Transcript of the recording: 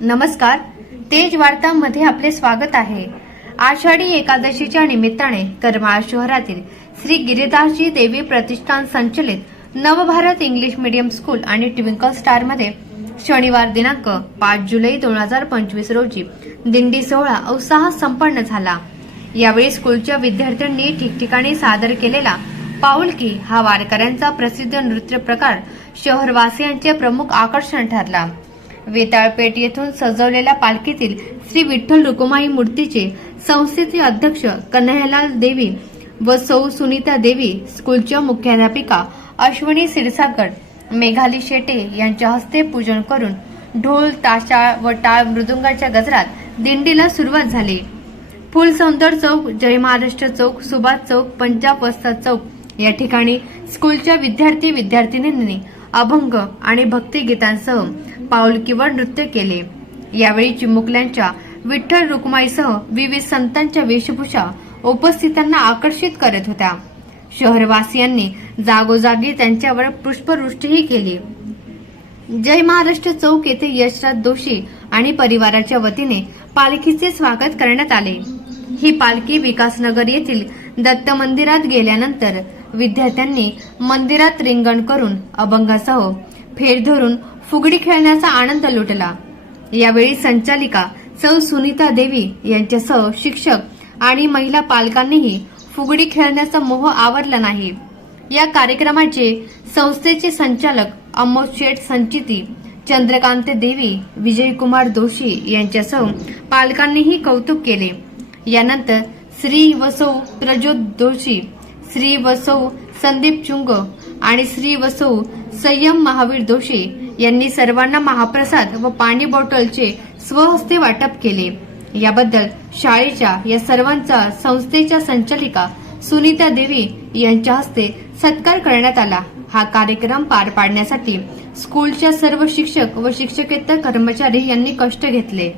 नमस्कार. तेज वार्तामध्ये आपले स्वागत आहे. आषाढी एकादशीच्या निमित्ताने करमाळ शहरातील श्री गिरिदासजी देवी प्रतिष्ठान संचलित नवभारत इंग्लिश मीडियम स्कूल आणि ट्विंकल स्टारमध्ये शनिवार दिनांक पाच जुलै दोन हजार पंचवीस रोजी दिंडी सोहळा उत्साहात संपन्न झाला. यावेळी स्कूलच्या विद्यार्थ्यांनी ठिकठिकाणी सादर केलेला पाऊलकी हा वारकऱ्यांचा प्रसिद्ध नृत्य प्रकार शहरवासियांचे प्रमुख आकर्षण ठरला. वेताळपेठ येथून सजवलेल्या पालखीतील श्री विठ्ठल रुकुमाई मूर्तीचे संस्थेचे अध्यक्ष कन्हैयालाल देवी व सौ सुनीता देवी स्कूलच्या मुख्याध्यापिका अश्विनी सिरसागर मेघाली शेटे यांच्या हस्ते पूजन करून ढोल ताशाळ व टाळ मृदुंगाच्या गजरात दिंडीला सुरुवात झाली. फुलसौंदर चौक जय महाराष्ट्र चौक सुभाष चौक पंजाब वस्ता चौक या ठिकाणी स्कूलच्या विद्यार्थी विद्यार्थिनींनी अभंग आणि भक्तिगीतांसह पाऊलकीवर नृत्य केले. यावेळी चिमुकल्यांच्या विठ्ठल रुक्माईसह विविध संतांच्या वेशभूषा उपस्थितांना आकर्षित करत होत्या. शहरवासियांनी जागोजागी त्यांच्यावर पुष्पवृष्टीही केली. जय महाराष्ट्र चौक येथे यशराज दोषी आणि परिवाराच्या वतीने पालखीचे स्वागत करण्यात आले. ही पालखी विकासनगर येथील दत्त मंदिरात गेल्यानंतर विद्यार्थ्यांनी मंदिरात रिंगण करून अभंगासह फेर धरून फुगडी खेळण्याचा आनंद लुटला. यावेळी संचालिका सौ सुनीता देवी यांच्यासह शिक्षक आणि महिला पालकांनीही फुगडी खेळण्याचा मोह आवरला नाही. या कार्यक्रमाचे संस्थेचे संचालक अमोद शेठ संचिती चंद्रकांत देवी विजयकुमार दोशी यांच्यासह पालकांनीही कौतुक केले. यानंतर श्री वसौ प्रज्योत जोशी श्री वसौ संदीप चुंग आणि श्री वसौ संयम महावीर जोशी यांनी सर्वांना महाप्रसाद व पाणी बॉटलचे स्वहस्ते वाटप केले. याबद्दल शाळेच्या या सर्वांचा संस्थेच्या संचालिका सुनीता देवी यांच्या हस्ते सत्कार करण्यात आला. हा कार्यक्रम पार पाडण्यासाठी स्कूलच्या सर्व शिक्षक व शिक्षकेतर कर्मचारी यांनी कष्ट घेतले.